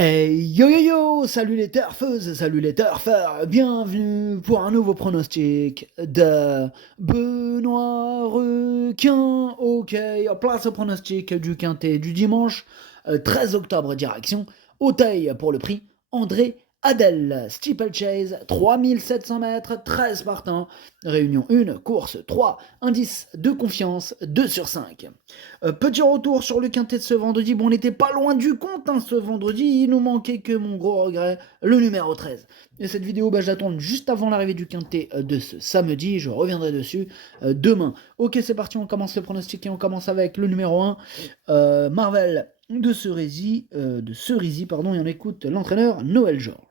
Hey yo yo yo, salut les turfeuses, salut les turfeurs, bienvenue pour un nouveau pronostic de Benoît Requin. Ok, place au pronostic du quintet du dimanche 13 octobre, direction Auteuil pour le prix André Adel. Steeplechase, 3700 mètres, 13 partants, réunion 1, course 3, indice de confiance 2 sur 5. Petit retour sur le quintet de ce vendredi. Bon, on n'était pas loin du compte ce vendredi. Il nous manquait que mon gros regret, le numéro 13. Et cette vidéo, je la tourne juste avant l'arrivée du quintet de ce samedi. Je reviendrai dessus demain. Ok, c'est parti. On commence le pronostic et on commence avec le numéro 1, Marvel de Cerisy, pardon, et on écoute l'entraîneur Noël Georges.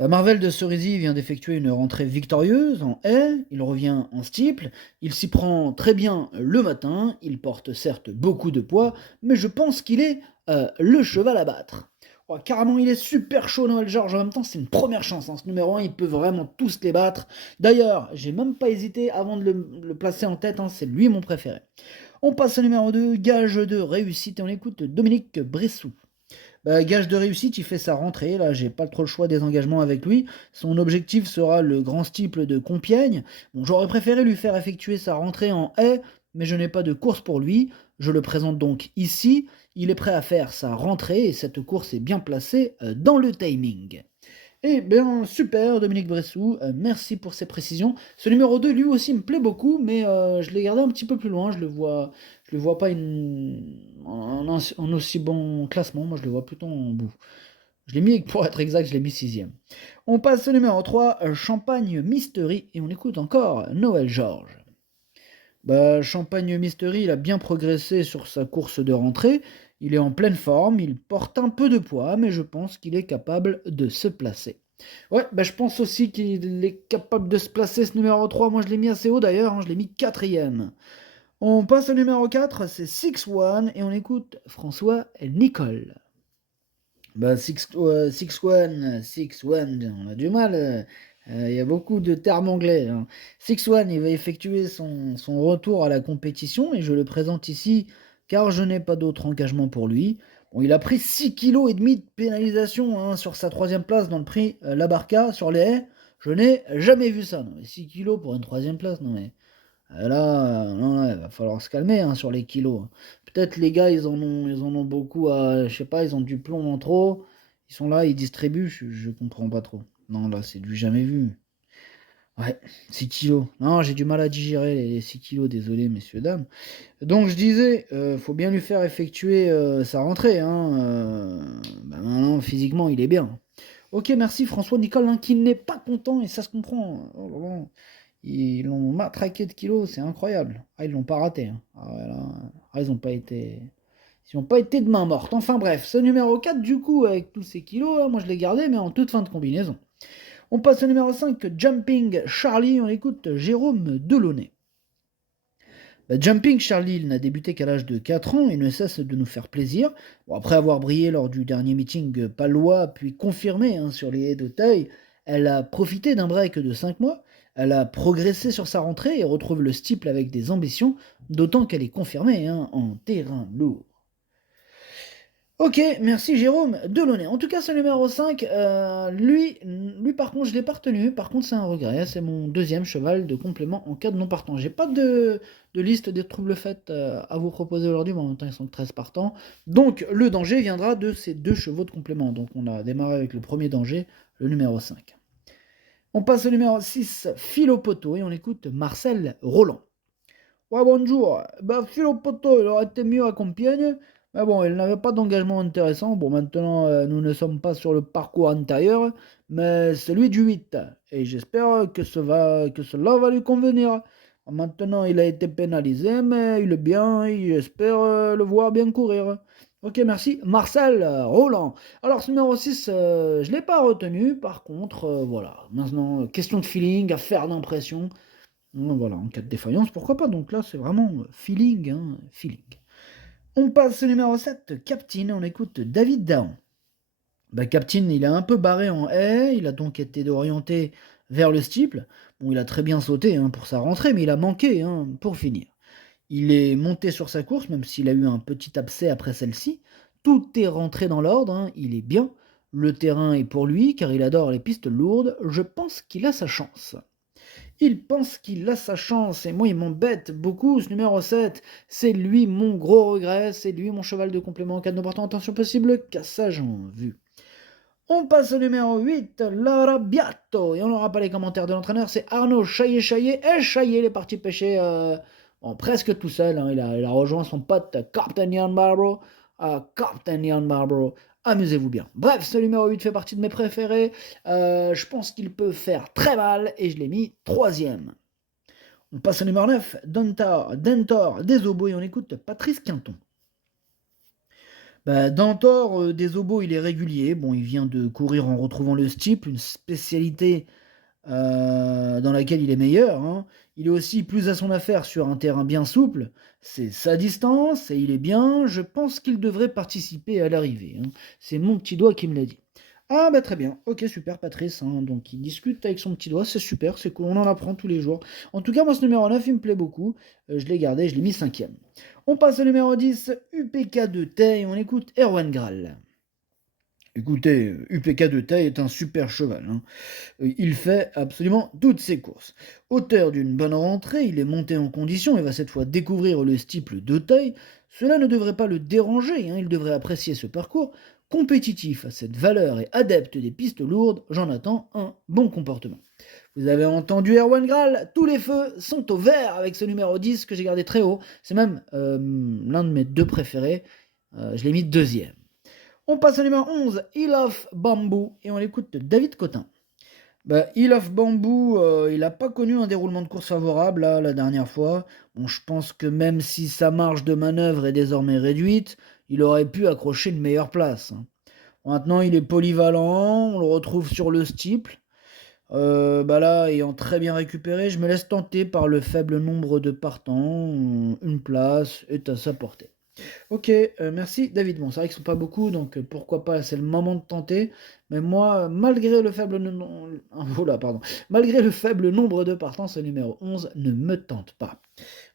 Marvel de Cerisy vient d'effectuer une rentrée victorieuse en haie, il revient en steeple, il s'y prend très bien le matin, il porte certes beaucoup de poids, mais je pense qu'il est le cheval à battre. Oh, carrément, il est super chaud Noël Georges, en même temps c'est une première chance, ce numéro 1, il peut vraiment tous les battre. D'ailleurs, j'ai même pas hésité avant de le placer en tête, c'est lui mon préféré. On passe au numéro 2, gage de réussite, et on écoute Dominique Bressou. Gage de réussite, il fait sa rentrée, là j'ai pas trop le choix des engagements avec lui. Son objectif sera le grand steeple de Compiègne. Bon, j'aurais préféré lui faire effectuer sa rentrée en haie, mais je n'ai pas de course pour lui. Je le présente donc ici. Il est prêt à faire sa rentrée et cette course est bien placée dans le timing. Eh bien, super, Dominique Bressou, merci pour ces précisions. Ce numéro 2, lui aussi, me plaît beaucoup, mais je l'ai gardé un petit peu plus loin. Je le vois pas en aussi bon classement. Moi, je le vois plutôt en bout. Je l'ai mis, pour être exact, je l'ai mis 6ème. On passe au numéro 3, Champagne Mystery, et on écoute encore Noël Georges. Champagne Mystery, il a bien progressé sur sa course de rentrée. Il est en pleine forme, il porte un peu de poids, mais je pense qu'il est capable de se placer. Ouais, je pense aussi qu'il est capable de se placer ce numéro 3. Moi, je l'ai mis assez haut d'ailleurs, je l'ai mis 4ème. On passe au numéro 4, c'est 6-1, et on écoute François Nicole. 6-1, 6-1, on a du mal. Il y a beaucoup de termes anglais. 6-1, il va effectuer son retour à la compétition et je le présente ici car je n'ai pas d'autre engagement pour lui. Bon, il a pris 6,5 kg de pénalisation sur sa 3ème place dans le prix La Barca sur les haies. Je n'ai jamais vu ça. Non, mais 6 kilos pour une 3ème place, non mais. Là, non, il va falloir se calmer sur les kilos. Peut-être les gars, ils en ont beaucoup je sais pas, ils ont du plomb en trop. Ils sont là, ils distribuent, je comprends pas trop. Non, là, c'est du jamais vu. Ouais, 6 kilos. Non, j'ai du mal à digérer les 6 kilos, désolé, messieurs, dames. Donc, je disais, faut bien lui faire effectuer sa rentrée. Maintenant, physiquement, il est bien. Ok, merci François Nicole, qui n'est pas content, et ça se comprend. Oh là là. Ils l'ont matraqué de kilos, c'est incroyable. Ils l'ont pas raté. Ils n'ont pas été. Ils n'ont pas été de main morte. Enfin bref, ce numéro 4, du coup, avec tous ces kilos, moi je l'ai gardé, mais en toute fin de combinaison. On passe au numéro 5, Jumping Charlie, on écoute Jérôme Delaunay. Jumping Charlie, il n'a débuté qu'à l'âge de 4 ans et ne cesse de nous faire plaisir. Après avoir brillé lors du dernier meeting palois, puis confirmé sur les haies d'Auteuil, elle a profité d'un break de 5 mois. Elle a progressé sur sa rentrée et retrouve le steeple avec des ambitions, d'autant qu'elle est confirmée en terrain lourd. Ok, merci Jérôme Delaunay. En tout cas, ce numéro 5, lui par contre, je ne l'ai pas retenu. Par contre, c'est un regret. C'est mon 2e cheval de complément en cas de non partant. J'ai pas de liste des troubles faites à vous proposer aujourd'hui, mais en même temps, ils sont 13 partants. Donc, le danger viendra de ces 2 chevaux de complément. Donc, on a démarré avec le premier danger, le numéro 5. On passe au numéro 6, Philopoto, et on écoute Marcel Roland. Ouais, bonjour. Philopoto, il aurait été mieux à Compiègne. Mais bon, il n'avait pas d'engagement intéressant. Bon, maintenant, nous ne sommes pas sur le parcours antérieur, mais celui du 8. Et j'espère que cela va lui convenir. Maintenant, il a été pénalisé, mais il est bien et j'espère le voir bien courir. Ok, merci. Marcel Roland. Alors, ce numéro 6, je ne l'ai pas retenu. Par contre, voilà. Maintenant, question de feeling, affaire d'impression. Voilà, en cas de défaillance, pourquoi pas. Donc là, c'est vraiment feeling, feeling. On passe au numéro 7, Captain, on écoute David Dahan. Captain, il a un peu barré en haie, il a donc été orienté vers le steeple. Bon, il a très bien sauté pour sa rentrée, mais il a manqué pour finir. Il est monté sur sa course, même s'il a eu un petit abcès après celle-ci. tout est rentré dans l'ordre, hein, il est bien. Le terrain est pour lui, car il adore les pistes lourdes. Je pense qu'il a sa chance. Il pense qu'il a sa chance, et moi il m'embête beaucoup ce numéro 7. C'est lui mon gros regret, c'est lui mon cheval de complément en cas de non-portant attention possible, cassage en vue. On passe au numéro 8, l'Arrabbiato, et on n'aura pas les commentaires de l'entraîneur, c'est Arnaud Chaillet, et Chaillet, il est parti pêcher presque tout seul, hein. Il a rejoint son pote Captain Ian Barbaro. Captain Ian Barbaro, amusez-vous bien. Bref, ce numéro 8 fait partie de mes préférés, je pense qu'il peut faire très mal, et je l'ai mis 3ème. On passe au numéro 9, Dentor, Desobo, et on écoute Patrice Quinton. Dentor, des obos, il est régulier. Bon, il vient de courir en retrouvant le steeple, une spécialité dans laquelle il est meilleur, hein. Il est aussi plus à son affaire sur un terrain bien souple. C'est sa distance et il est bien. Je pense qu'il devrait participer à l'arrivée, hein. C'est mon petit doigt qui me l'a dit. Ah très bien, ok super Patrice, hein. Donc il discute avec son petit doigt, c'est super, c'est cool, on en apprend tous les jours. En tout cas moi ce numéro 9 il me plaît beaucoup, je l'ai gardé, je l'ai mis 5ème. On passe au numéro 10, UPK de Tay, on écoute Erwan Graal. Écoutez, UPK de Tay est un super cheval, hein. Il fait absolument toutes ses courses. Auteur d'une bonne rentrée, il est monté en condition et va cette fois découvrir le steeple de Tay. Cela ne devrait pas le déranger, hein. Il devrait apprécier ce parcours. Compétitif à cette valeur et adepte des pistes lourdes, j'en attends un bon comportement. Vous avez entendu Erwan Graal, tous les feux sont au vert avec ce numéro 10 que j'ai gardé très haut. C'est même l'un de mes 2 préférés. Je l'ai mis 2ème. On passe au numéro 11, Hill of Bamboo, et on écoute David Cotin. Hill of Bamboo, il n'a pas connu un déroulement de course favorable là, la dernière fois. Bon, je pense que même si sa marge de manœuvre est désormais réduite, il aurait pu accrocher une meilleure place, hein. Maintenant, il est polyvalent, on le retrouve sur le steeple. Là, ayant très bien récupéré, je me laisse tenter par le faible nombre de partants. Une place est à sa portée. Ok, merci David. Bon, c'est vrai qu'ils sont pas beaucoup, donc pourquoi pas, c'est le moment de tenter. Mais moi, malgré le faible malgré le faible nombre de partants, ce numéro 11 ne me tente pas.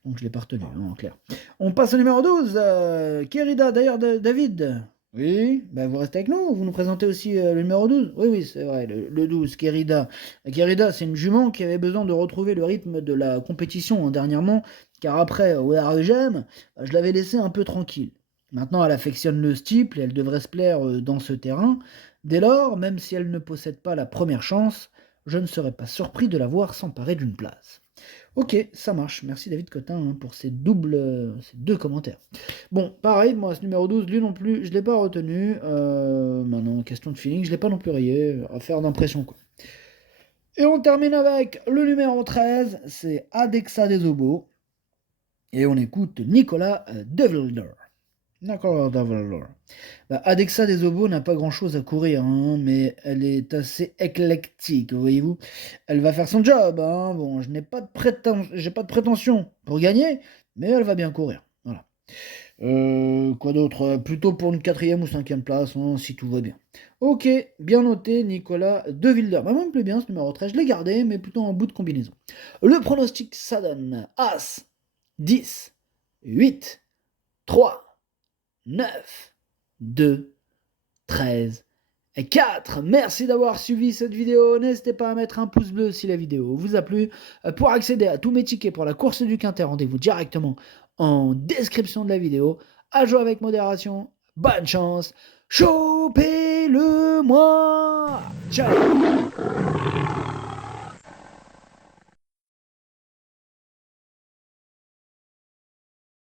Donc je l'ai pas retenu, hein, en clair. On passe au numéro 12, Kérida, d'ailleurs, David. Oui, vous restez avec nous, vous nous présentez aussi le numéro 12. Oui, c'est vrai, le 12, Kérida. Kérida, c'est une jument qui avait besoin de retrouver le rythme de la compétition, hein, dernièrement, car après, au REGM, je l'avais laissée un peu tranquille. Maintenant, elle affectionne le steeple et elle devrait se plaire dans ce terrain. Dès lors, même si elle ne possède pas la première chance, je ne serais pas surpris de la voir s'emparer d'une place. Ok, ça marche. Merci David Cotin, hein, pour ces 2 commentaires. Bon, pareil, moi, ce numéro 12, lui non plus, je ne l'ai pas retenu. Maintenant, question de feeling, je ne l'ai pas non plus rayé. Affaire d'impression, quoi. Et on termine avec le numéro 13, c'est Adexa des Obos. Et on écoute Nicolas Devildor. Adexa des Obos n'a pas grand-chose à courir, hein, mais elle est assez éclectique, voyez-vous. Elle va faire son job, hein. Bon, j'ai pas de prétention pour gagner, mais elle va bien courir. Voilà. Quoi d'autre? Plutôt pour une 4ème ou 5ème place, hein, si tout va bien. Ok, bien noté, Nicolas De Wilder. Moi, me plaît bien ce numéro 13, je l'ai gardé, mais plutôt en bout de combinaison. Le pronostic, ça donne As, 10, 8, 3, 9, 2, 13 et 4. Merci d'avoir suivi cette vidéo. N'hésitez pas à mettre un pouce bleu si la vidéo vous a plu. Pour accéder à tous mes tickets pour la course du Quintet, rendez-vous directement en description de la vidéo. À jouer avec modération. Bonne chance. Chopez-le-moi. Ciao.